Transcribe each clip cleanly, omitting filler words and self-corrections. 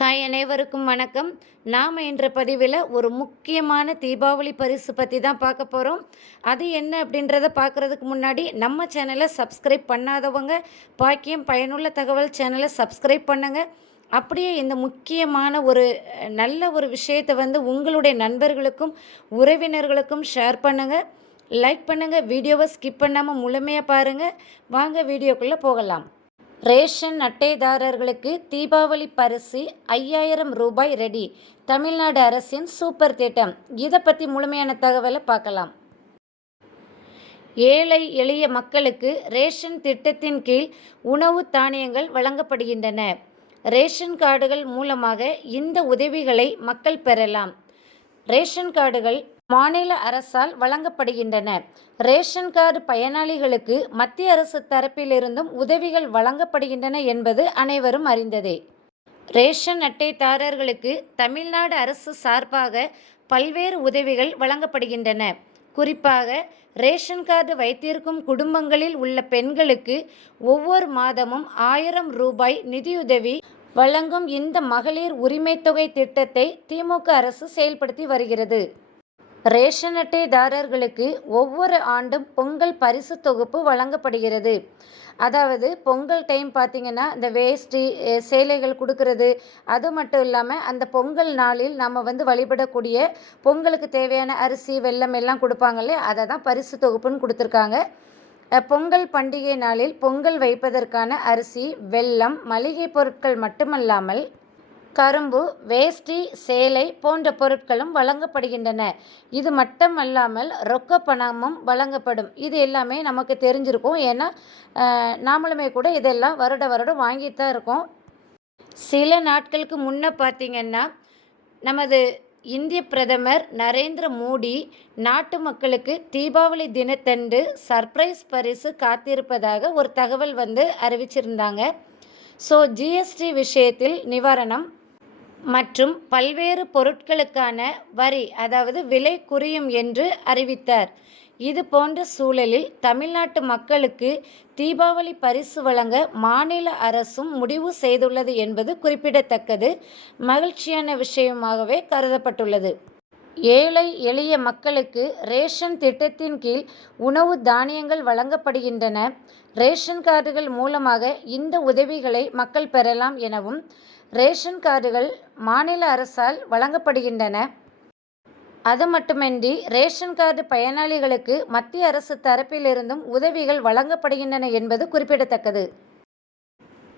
Hi அனைவருக்கும் வணக்கம். நாம் என்ற பதிவில் ஒரு முக்கியமான தீபாவளி பரிசு பற்றி தான் பார்க்க போகிறோம். அது என்ன அப்படின்றத பார்க்குறதுக்கு முன்னாடி நம்ம சேனலை சப்ஸ்கிரைப் பண்ணாதவங்க பாக்கியம் பயனுள்ள தகவல் சேனலை சப்ஸ்கிரைப் பண்ணுங்கள். அப்படியே இந்த முக்கியமான நல்ல ஒரு விஷயத்தை உங்களுடைய நண்பர்களுக்கும் உறவினர்களுக்கும் ஷேர் பண்ணுங்கள், லைக் பண்ணுங்கள். வீடியோவை ஸ்கிப் பண்ணாமல் முழுமையாக பாருங்கள். வாங்க வீடியோக்குள்ளே போகலாம். ரேஷன் அட்டைதாரர்களுக்கு தீபாவளி பரிசு 5000 ரூபாய் ரெடி. தமிழ்நாடு அரசின் சூப்பர் திட்டம். இதை பற்றி முழுமையான தகவலை பார்க்கலாம். ஏழை எளிய மக்களுக்கு ரேஷன் திட்டத்தின் கீழ் உணவு தானியங்கள் வழங்கப்படுகின்றன. ரேஷன் கார்டுகள் மூலமாக இந்த உதவிகளை மக்கள் பெறலாம். ரேஷன் கார்டுகள் மாநில அரசால் வழங்கப்படுகின்றன. ரேஷன் கார்டு பயனாளிகளுக்கு மத்திய அரசு தரப்பிலிருந்தும் உதவிகள் வழங்கப்படுகின்றன என்பது அனைவரும் அறிந்ததே. ரேஷன் அட்டைதாரர்களுக்கு தமிழ்நாடு அரசு சார்பாக பல்வேறு உதவிகள் வழங்கப்படுகின்றன. குறிப்பாக ரேஷன் கார்டு வைத்திருக்கும் குடும்பங்களில் உள்ள பெண்களுக்கு ஒவ்வொரு மாதமும் 1000 ரூபாய் நிதியுதவி வழங்கும் இந்த மகளிர் உரிமை தொகை திட்டத்தை திமுக அரசு செயல்படுத்தி வருகிறது. ரேஷன் அட்டைதாரர்களுக்கு ஒவ்வொரு ஆண்டும் பொங்கல் பரிசு தொகுப்பு வழங்கப்படுகிறது. அதாவது பொங்கல் டைம் பார்த்திங்கன்னா இந்த வேஷ்டி சேலைகள் கொடுக்கறது, அது மட்டும் இல்லாமல் அந்த பொங்கல் நாளில் நம்ம வழிபடக்கூடிய பொங்கலுக்கு தேவையான அரிசி வெல்லம் எல்லாம் கொடுப்பாங்களே, அதை தான் பரிசு தொகுப்புன்னு கொடுத்துருக்காங்க. பொங்கல் பண்டிகை நாளில் பொங்கல் வைப்பதற்கான அரிசி வெல்லம் மளிகை பொருட்கள் மட்டுமல்லாமல் கரும்பு வேஷ்டி சேலை போன்ற பொருட்களும் வழங்கப்படுகின்றன. இது மட்டுமல்லாமல் ரொக்க பணமும் வழங்கப்படும். இது எல்லாமே நமக்கு தெரிஞ்சிருக்கும். ஏன்னா நாமளுமே கூட இதெல்லாம் வருடம் வாங்கிட்டு தான் இருக்கோம். சில நாட்களுக்கு முன்னே பார்த்திங்கன்னா நமது இந்திய பிரதமர் நரேந்திர மோடி நாட்டு மக்களுக்கு தீபாவளி தினத்தன்று சர்ப்ரைஸ் பரிசு காத்திருப்பதாக ஒரு தகவல் அறிவிச்சிருந்தாங்க. ஸோ ஜிஎஸ்டி விஷயத்தில் நிவாரணம் மற்றும் பல்வேறு பொருட்களுக்கான வரி விலை குறையும் என்று அறிவித்தார். இது போன்ற சூழலில் தமிழ்நாட்டு மக்களுக்கு தீபாவளி பரிசு வழங்க மாநில அரசும் முடிவு செய்துள்ளது என்பது குறிப்பிடத்தக்கது. மகிழ்ச்சியான விஷயமாகவே கருதப்பட்டுள்ளது. ஏழை எளிய மக்களுக்கு ரேஷன் திட்டத்தின் கீழ் உணவு தானியங்கள் வழங்கப்படுகின்றன. ரேஷன் கார்டுகள் மூலமாக இந்த உதவிகளை மக்கள் பெறலாம் எனவும் ரேஷன் கார்டுகள் மாநில அரசால் வழங்கப்படுகின்றன. அது மட்டுமின்றி ரேஷன் கார்டு பயனாளிகளுக்கு மத்திய அரசு தரப்பிலிருந்தும் உதவிகள் வழங்கப்படுகின்றன என்பது குறிப்பிடத்தக்கது.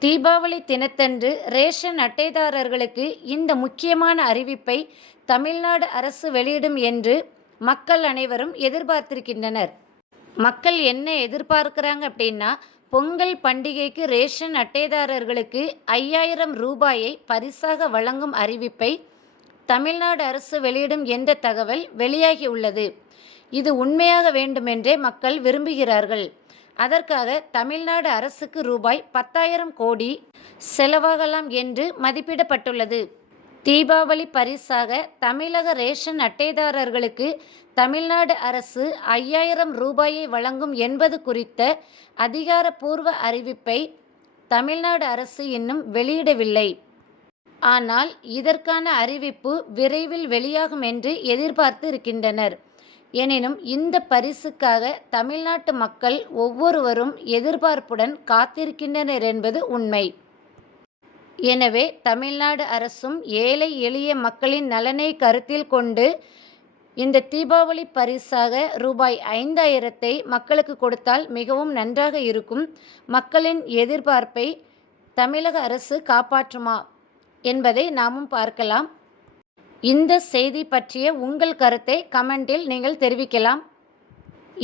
தீபாவளி தினத்தன்று ரேஷன் அட்டைதாரர்களுக்கு இந்த முக்கியமான அறிவிப்பை தமிழ்நாடு அரசு வெளியிடும் என்று மக்கள் அனைவரும் எதிர்பார்த்திருக்கின்றனர். மக்கள் என்ன எதிர்பார்க்குறாங்க அப்படின்னா, பொங்கல் பண்டிகைக்கு ரேஷன் அட்டைதாரர்களுக்கு 5000 ரூபாயை பரிசாக வழங்கும் அறிவிப்பை தமிழ்நாடு அரசு வெளியிடும் என்ற தகவல் வெளியாகியுள்ளது. இது உண்மையாக வேண்டுமென்றே மக்கள் விரும்புகிறார்கள். அதற்காக தமிழ்நாடு அரசுக்கு ரூபாய் 10,000 கோடி செலவாகலாம் என்று மதிப்பிடப்பட்டுள்ளது. தீபாவளி பரிசாக தமிழக ரேஷன் அட்டைதாரர்களுக்கு தமிழ்நாடு அரசு 5000 ரூபாயை வழங்கும் என்பது குறித்த அதிகாரப்பூர்வ அறிவிப்பை தமிழ்நாடு அரசு இன்னும் வெளியிடவில்லை. ஆனால் இதற்கான அறிவிப்பு விரைவில் வெளியாகும் என்று எதிர்பார்த்து இருக்கின்றனர். எனினும் இந்த பரிசுக்காக தமிழ்நாட்டு மக்கள் ஒவ்வொருவரும் எதிர்பார்ப்புடன் காத்திருக்கின்றனர் என்பது உண்மை. எனவே தமிழ்நாடு அரசும் ஏழை எளிய மக்களின் நலனை கருத்தில் கொண்டு இந்த தீபாவளி பரிசாக ரூபாய் 5000 மக்களுக்கு கொடுத்தால் மிகவும் நன்றாக இருக்கும். மக்களின் எதிர்பார்ப்பை தமிழக அரசு காப்பாற்றுமா என்பதை நாமும் பார்க்கலாம். இந்த செய்தி பற்றிய உங்கள் கருத்தை கமெண்டில் நீங்கள் தெரிவிக்கலாம்.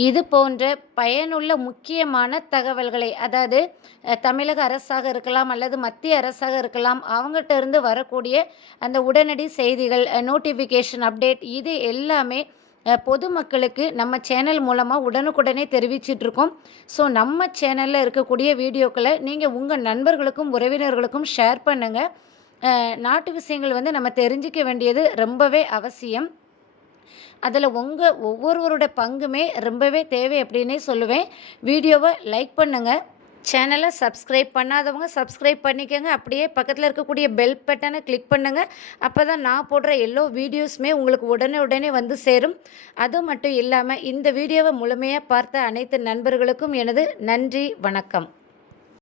இது போன்ற பயனுள்ள முக்கியமான தகவல்களை, அதாவது தமிழக அரசாக இருக்கலாம் அல்லது மத்திய அரசாக இருக்கலாம், அவங்ககிட்ட இருந்து வரக்கூடிய அந்த உடனடி செய்திகள், நோட்டிஃபிகேஷன் அப்டேட், இது எல்லாமே பொதுமக்களுக்கு நம்ம சேனல் மூலமாக உடனுக்குடனே தெரிவிச்சிட்ருக்கோம். ஸோ நம்ம சேனலில் இருக்கக்கூடிய வீடியோக்களை நீங்கள் உங்கள் நண்பர்களுக்கும் உறவினர்களுக்கும் ஷேர் பண்ணுங்கள். நாட்டு விஷயங்கள் நம்ம தெரிஞ்சிக்க வேண்டியது ரொம்பவே அவசியம். அதில் ஒவ்வொருவரோட பங்குமே ரொம்பவே தேவை அப்படின்னே சொல்லுவேன். வீடியோவை லைக் பண்ணுங்கள், சேனலை சப்ஸ்கிரைப் பண்ணாதவங்க சப்ஸ்கிரைப் பண்ணிக்கோங்க. அப்படியே பக்கத்தில் இருக்கக்கூடிய பெல் பட்டனை கிளிக் பண்ணுங்கள். அப்போ தான் நான் போடுற எல்லா வீடியோஸுமே உங்களுக்கு உடனே உடனே வந்து சேரும். அது மட்டும் இல்லாமல் இந்த வீடியோவை முழுமையாக பார்த்த அனைத்து நண்பர்களுக்கும் எனது நன்றி, வணக்கம்.